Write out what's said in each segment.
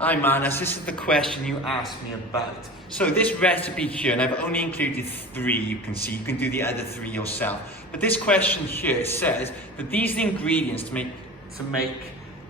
Hi Manas, this is the question you asked me about. So this recipe here, and I've only included 3, you can see, you can do the other 3 yourself. But this question here says that these are the ingredients to make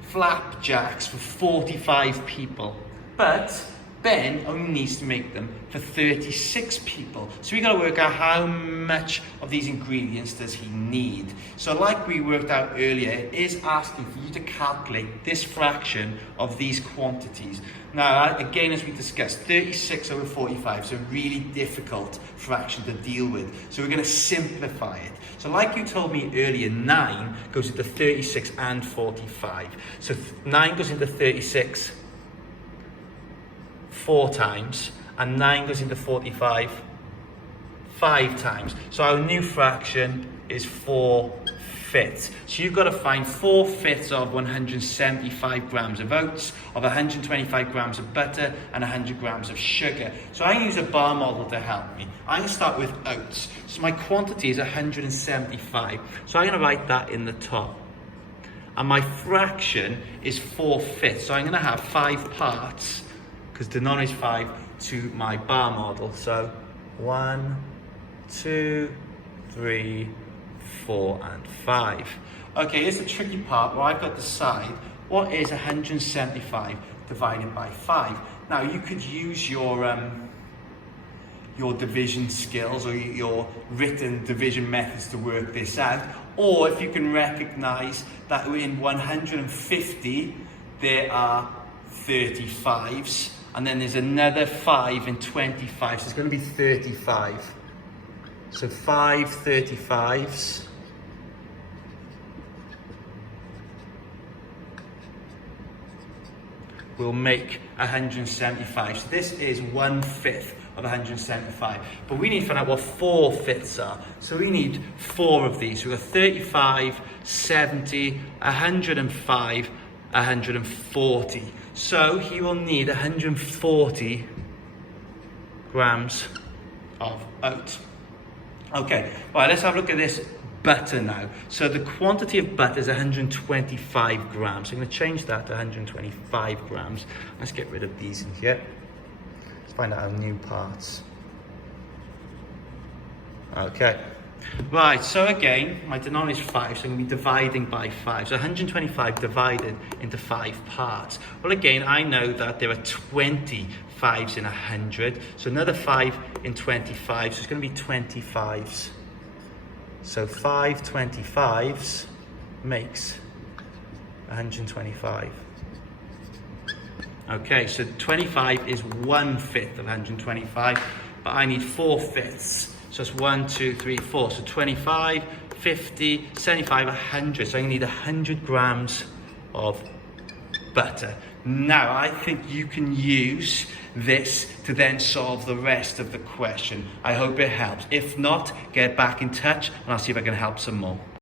flapjacks for 45 people. But Ben only needs to make them for 36 people. So we got to work out how much of these ingredients does he need. So like we worked out earlier, it is asking for you to calculate this fraction of these quantities. Now, again, as we discussed, 36 over 45 is a really difficult fraction to deal with. So we're going to simplify it. So like you told me earlier, 9 goes into 36 and 45. So 9 goes into 36 4 times, and 9 goes into 45 5 times. So our new fraction is 4/5. So you've got to find 4/5 of 175 grams of oats, of 125 grams of butter, and 100 grams of sugar. So I use a bar model to help me. I'm going to start with oats. So my quantity is 175. So I'm going to write that in the top. And my fraction is 4/5. So I'm going to have 5 parts, because denominator is 5, to my bar model. So 1, 2, 3, 4, and 5. Okay, here's the tricky part where I've got to decide what is 175 divided by 5. Now you could use your division skills or your written division methods to work this out, or if you can recognize that in 150 there are 35s, and then there's another 5 in 25, so it's going to be 35. So 5 35s. Will make 175. So this is 1/5 of 175. But we need to find out what 4/5 are. So we need 4 of these. So we've got 35, 70, 105, 140. So he will need 140 grams of oat. Okay, right, let's have a look at this butter now. So the quantity of butter is 125 grams. So I'm going to change that to 125 grams. Let's get rid of these in here. Let's find out our new parts. Okay. Right, so again, my denominator is 5, so I'm going to be dividing by 5. So 125 divided into 5 parts. Well, again, I know that there are 20 5s in 100. So another 5 in 25, so it's going to be 25s. So 5 25s makes 125. Okay, so 25 is 1/5 of 125, but I need 4/5. So it's 1, 2, 3, 4. So 25, 50, 75, 100. So I need 100 grams of butter. Now, I think you can use this to then solve the rest of the question. I hope it helps. If not, get back in touch and I'll see if I can help some more.